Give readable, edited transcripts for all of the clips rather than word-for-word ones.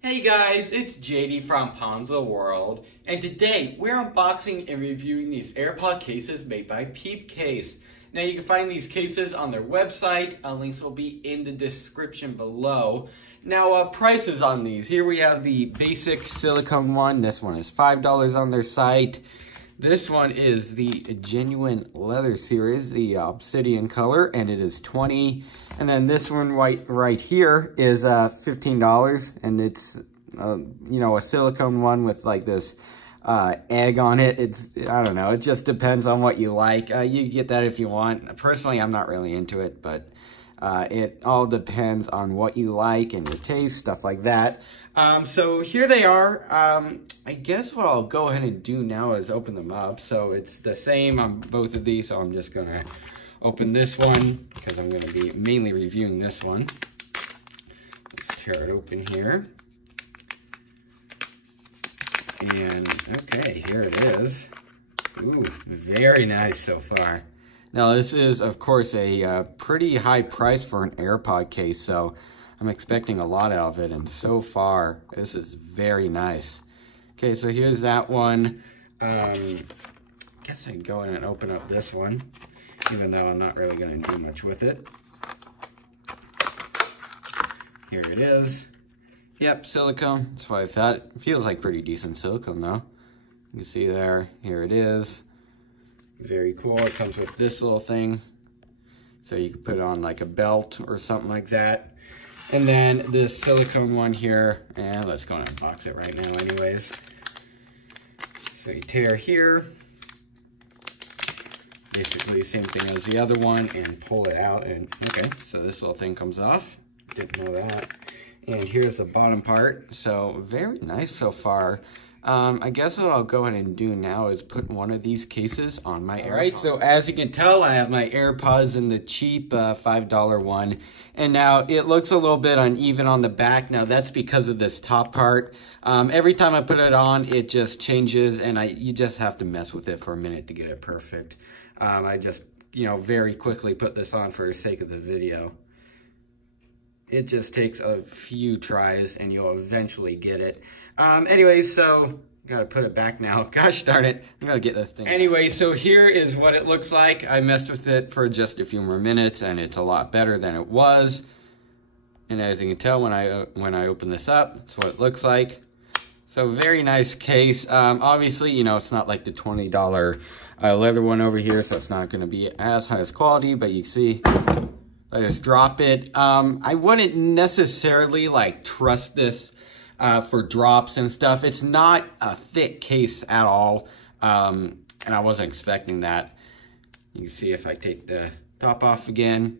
Hey guys, it's JD from Ponzo World, and today we're unboxing and reviewing these AirPod cases made by PeepCase. Now you can find these cases on their website, links will be in the description below. Now prices on these, here we have the basic silicone one, this one is $5 on their site. This one is the genuine leather series, the obsidian color, and it is $20. And then this one right here is $15, and it's you know, a silicone one with like this egg on it. It's, I don't know, it just depends on what you like. You get that if you want. Personally, I'm not really into it, but it all depends on what you like and your taste, stuff like that. So here they are. I guess what I'll go ahead and do now is open them up. So it's the same on both of these, so I'm just gonna open this one because I'm gonna be mainly reviewing this one. Let's tear it open here. And okay, here it is. Ooh, very nice so far. Now this is, of course, a pretty high price for an AirPod case, so I'm expecting a lot out of it, and so far, this is very nice. Okay, so here's that one. Guess I can go in and open up this one, even though I'm not really gonna do much with it. Here it is. Yep, silicone, that's what I thought. It feels like pretty decent silicone though. You can see there, here it is. Very cool, it comes with this little thing. So you can put it on like a belt or something like that. And then this silicone one here, and let's go and unbox it right now anyways. So you tear here, basically same thing as the other one, and pull it out, and okay, so this little thing comes off, didn't know that. And here's the bottom part, so very nice so far. I guess what I'll go ahead and do now is put one of these cases on my AirPods. Alright, so as you can tell, I have my AirPods in the cheap $5 one. And now it looks a little bit uneven on the back. Now that's because of this top part. Every time I put it on, it just changes, and you just have to mess with it for a minute to get it perfect. I just, you know, very quickly put this on for the sake of the video. It just takes a few tries and you'll eventually get it. Anyways, so gotta put it back now. Gosh darn it, I'm gonna get this thing. Anyway, so here is what it looks like. I messed with it for just a few more minutes and it's a lot better than it was. And as you can tell when I open this up, that's what it looks like. So very nice case. Obviously, you know, it's not like the $20 leather one over here, so it's not gonna be as high as quality, but you see, I just drop it. I wouldn't necessarily like trust this for drops and stuff. It's not a thick case at all, and I wasn't expecting that. You can see if I take the top off again,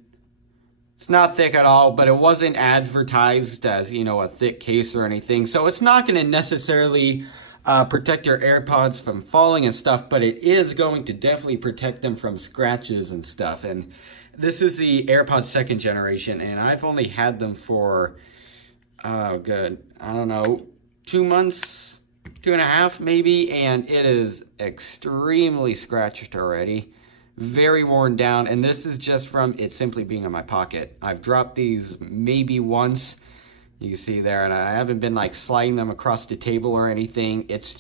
it's not thick at all, but it wasn't advertised as, you know, a thick case or anything. So it's not going to necessarily protect your AirPods from falling and stuff, but it is going to definitely protect them from scratches and stuff. And this is the AirPods 2nd generation, and I've only had them for, oh good, I don't know, 2 months, 2.5 maybe, and it is extremely scratched already. Very worn down, and this is just from it simply being in my pocket. I've dropped these maybe once, you can see there, and I haven't been like sliding them across the table or anything. It's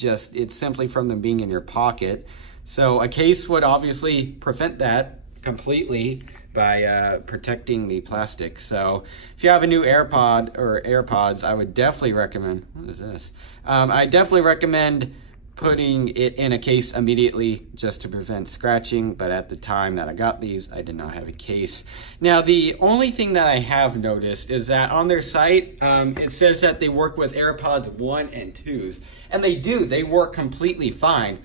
simply from them being in your pocket. So a case would obviously prevent that completely by protecting the plastic. So if you have a new AirPod or AirPods, I would definitely recommend, what is this? I definitely recommend putting it in a case immediately just to prevent scratching, but at the time that I got these, I did not have a case. Now, the only thing that I have noticed is that on their site, it says that they work with AirPods 1 and 2s, and they do, they work completely fine.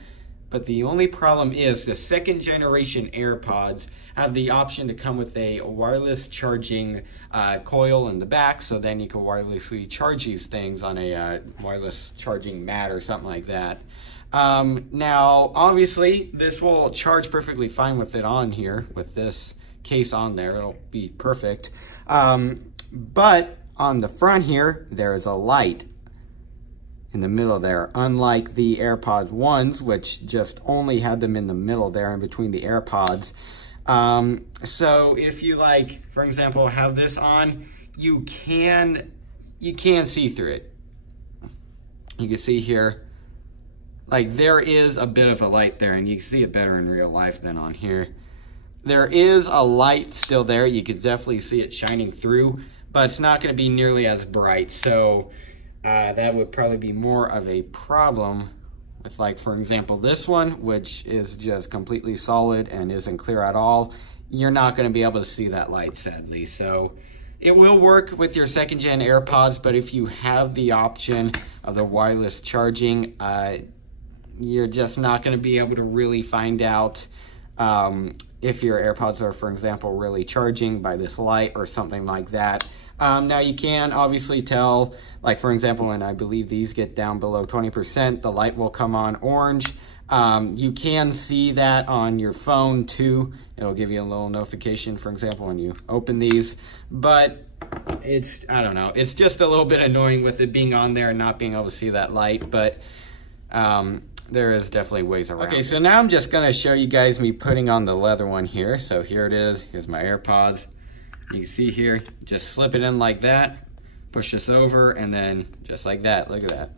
But the only problem is the 2nd generation AirPods have the option to come with a wireless charging coil in the back, so then you can wirelessly charge these things on a wireless charging mat or something like that. Now, obviously, this will charge perfectly fine with it on here, with this case on there. It'll be perfect. But on the front here, there is a light. in the middle there, unlike the AirPods 1s, which just only had them in the middle there in between the AirPods. So if you, like, for example, have this on, you can see through it. You can see here, like, there is a bit of a light there, and you can see it better in real life than on here. There is a light still there. You could definitely see it shining through, but it's not going to be nearly as bright. So that would probably be more of a problem with, like, for example, this one, which is just completely solid and isn't clear at all. You're not going to be able to see that light, sadly. So it will work with your second gen AirPods, but if you have the option of the wireless charging, you're just not going to be able to really find out if your AirPods are, for example, really charging by this light or something like that. Now you can obviously tell, like, for example, when I believe these get down below 20%, the light will come on orange. You can see that on your phone too. It'll give you a little notification, for example, when you open these, but I don't know, it's just a little bit annoying with it being on there and not being able to see that light, but there is definitely ways around. Okay, so now I'm just gonna show you guys me putting on the leather one here. So here it is, here's my AirPods. You can see here, just slip it in like that, push this over, and then just like that, look at that.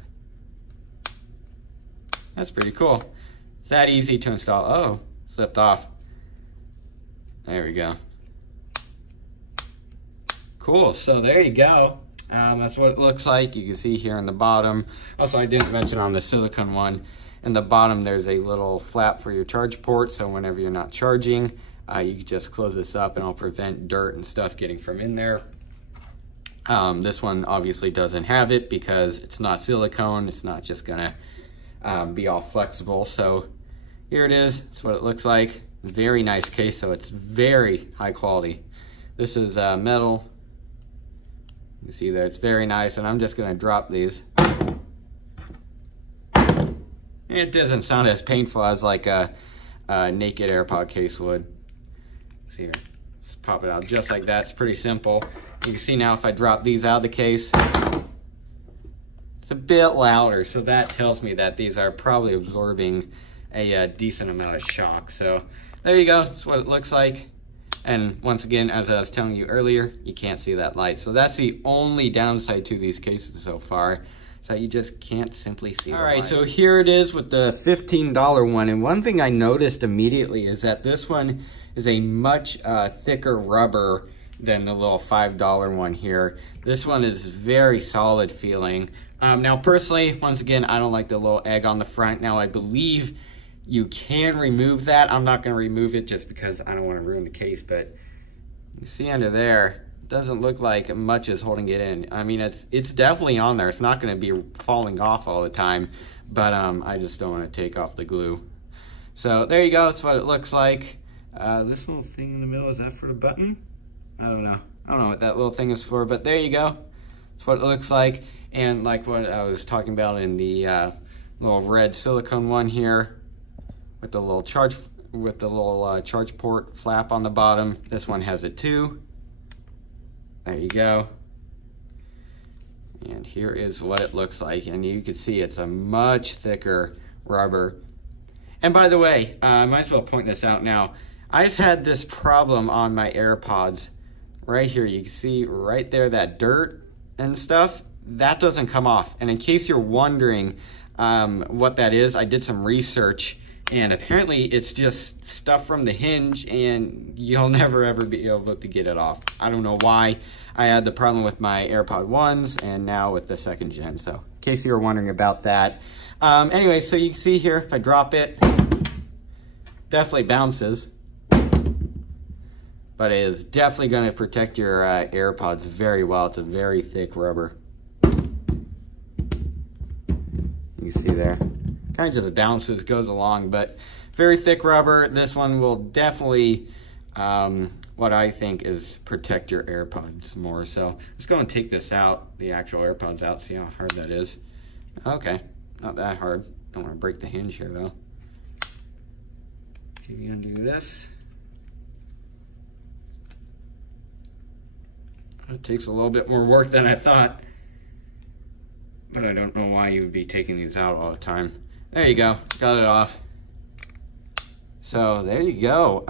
That's pretty cool. It's that easy to install. Oh, slipped off. There we go. Cool, so there you go. That's what it looks like. You can see here in the bottom. Also, I didn't mention on the silicone one, in the bottom there's a little flap for your charge port, so whenever you're not charging, you can just close this up and it'll prevent dirt and stuff getting from in there. This one obviously doesn't have it because it's not silicone. It's not just gonna be all flexible. So here it is. That's what it looks like. Very nice case, so it's very high quality. This is metal. You see that it's very nice, and I'm just gonna drop these. It doesn't sound as painful as like a naked AirPod case would. See here, just pop it out just like that. It's pretty simple. You can see now if I drop these out of the case, it's a bit louder, so that tells me that these are probably absorbing a decent amount of shock. So there you go, that's what it looks like. And once again, as I was telling you earlier, you can't see that light. So that's the only downside to these cases so far. So you just can't simply see the light. All right, so here it is with the $15 one. And one thing I noticed immediately is that this one is a much thicker rubber than the little $5 one here. This one is very solid feeling. Now personally, once again, I don't like the little egg on the front. Now I believe you can remove that. I'm not gonna remove it just because I don't wanna ruin the case, but you see under there, it doesn't look like much is holding it in. I mean, it's definitely on there. It's not gonna be falling off all the time, but I just don't wanna take off the glue. So there you go, that's what it looks like. This little thing in the middle, is that for the button? I don't know. I don't know what that little thing is for, but there you go. That's what it looks like. And like what I was talking about in the little red silicone one here, with the little charge port flap on the bottom. This one has it too. There you go. And here is what it looks like. And you can see it's a much thicker rubber. And by the way, I might as well point this out now. I've had this problem on my AirPods right here. You can see right there that dirt and stuff. That doesn't come off. And in case you're wondering what that is, I did some research. And apparently it's just stuff from the hinge and you'll never ever be able to get it off. I don't know why. I had the problem with my AirPod 1s and now with the second gen. So in case you were wondering about that. Anyway, so you can see here, if I drop it, definitely bounces. But it is definitely going to protect your AirPods very well. It's a very thick rubber. You see there. Kind of just bounces, goes along, but very thick rubber. This one will definitely, what I think is protect your AirPods more. So let's go and take this out, the actual AirPods out, see how hard that is. Okay, not that hard. Don't want to break the hinge here though. Okay, you undo this. It takes a little bit more work than I thought. but I don't know why you would be taking these out all the time. There you go, got it off. So there you go.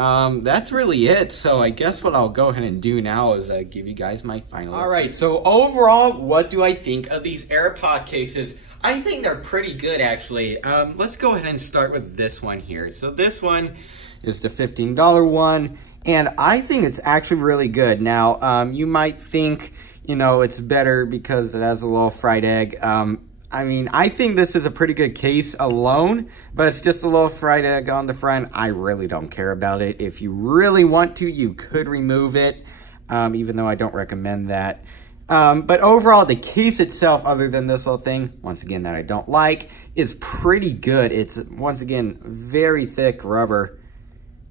That's really it. So I guess what I'll go ahead and do now is give you guys my final. All right, so overall, what do I think of these AirPod cases? I think they're pretty good, actually. Let's go ahead and start with this one here. So this one is the $15 one, and I think it's actually really good. Now, you might think, you know, it's better because it has a little fried egg. I mean, I think this is a pretty good case alone, but it's just a little fried egg on the front. I really don't care about it. If you really want to, you could remove it, even though I don't recommend that. But overall, the case itself, other than this little thing, once again, that I don't like, is pretty good. It's, once again, very thick rubber.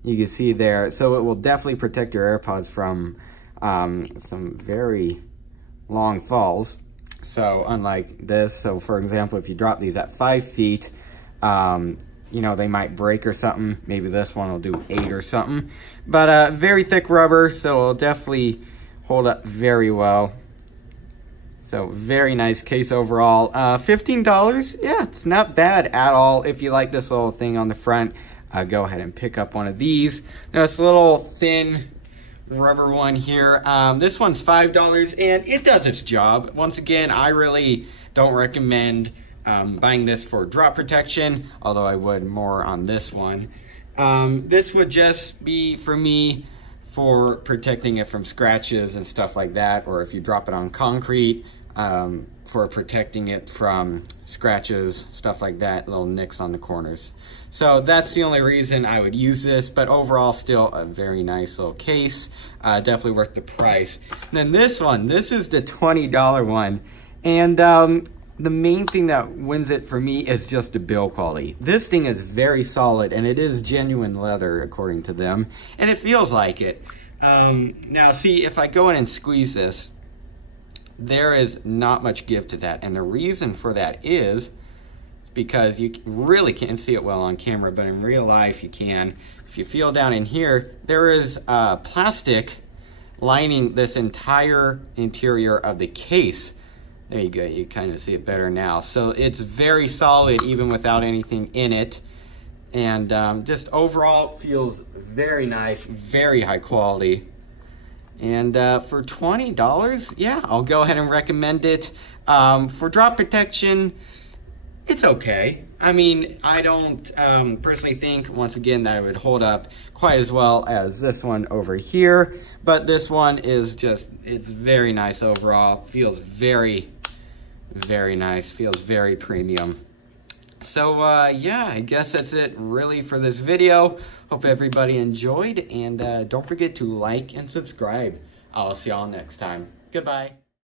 You can see there. So it will definitely protect your AirPods from some very long falls. So unlike this, so for example, if you drop these at 5 feet, you know, they might break or something. Maybe this one will do 8 or something. But very thick rubber, so it'll definitely hold up very well. So very nice case overall. $15, yeah, it's not bad at all. If you like this little thing on the front, go ahead and pick up one of these. Now it's a little thin rubber one here. This one's $5 and it does its job. Once again, I really don't recommend buying this for drop protection, although I would more on this one. This would just be for me for protecting it from scratches and stuff like that, or if you drop it on concrete, for protecting it from scratches, stuff like that, little nicks on the corners. So that's the only reason I would use this, but overall still a very nice little case. Definitely worth the price. And then this one, this is the $20 one. And the main thing that wins it for me is just the build quality. This thing is very solid, and it is genuine leather according to them, and it feels like it. Now see, if I go in and squeeze this, there is not much give to that, and the reason for that is because you really can't see it well on camera, but in real life you can. If you feel down in here, there is plastic lining this entire interior of the case. There you go, you kind of see it better now. So it's very solid even without anything in it, and just overall feels very nice, very high quality. And for $20, yeah, I'll go ahead and recommend it. For drop protection, it's okay. I mean, I don't personally think, once again, that it would hold up quite as well as this one over here. But this one is just, it's very nice overall. Feels very, very nice. Feels very premium. So, yeah, I guess that's it really for this video. Hope everybody enjoyed, and don't forget to like and subscribe. I'll see y'all next time. Goodbye.